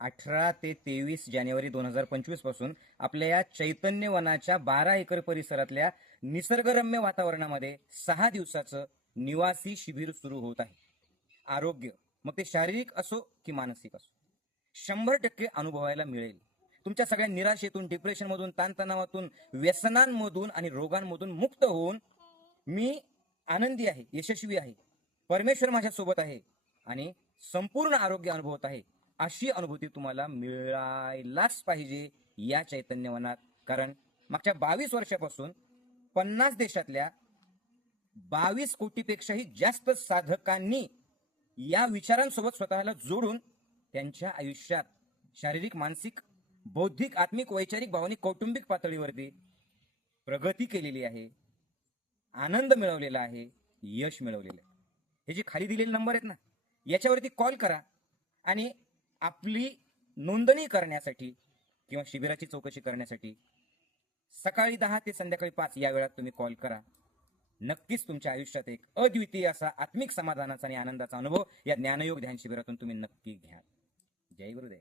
18 ते 23 जानेवारी 2025 पासून आपल्या या चैतन्यवनाच्या 12 एकर परिसरातल्या निसर्गरम्य वातावरणामध्ये 6 दिवसाचं निवासी शिबिर सुरू होत आहे. आरोग्य, मग ते शारीरिक असो की मानसिक असो, 100% अनुभवायला मिळेल. तुमच्या सगळ्या निराशेतून, डिप्रेशनमधून, ताणतणावातून, व्यसनांमधून आणि रोगांमधून मुक्त होऊन मी आनंदी आहे, यशस्वी आहे, परमेश्वर माझ्यासोबत आहे आणि संपूर्ण आरोग्य अनुभवत आहे, अशी अनुभूती तुम्हाला मिळायलाच पाहिजे या चैतन्यवनात. कारण मागच्या 22 वर्षापासून 50 देशातल्या 22 कोटीपेक्षाही जास्त साधकांनी या विचारांसोबत स्वतःला जोडून त्यांच्या आयुष्यात शारीरिक, मानसिक, बौद्धिक, आत्मिक, वैचारिक, भावनिक, कौटुंबिक पातळीवरती प्रगती केलेली आहे, आनंद मिळवलेला आहे, यश मिळवलेलं आहे. हे जे खाली दिलेले नंबर आहेत ना, याच्यावरती कॉल करा आणि आपली नोंदणी करण्यासाठी किंवा शिबिराची चौकशी करण्यासाठी सकाळी 10 ते संध्याकाळी 5 या वेळात तुम्ही कॉल करा. नक्कीच तुमच्या आयुष्यात एक अद्वितीय असा आत्मिक समाधानाचा आणि आनंदाचा अनुभव या ज्ञानयोग ध्यान शिबिरातून तुम्ही नक्की घ्या. जय गुरुदेव.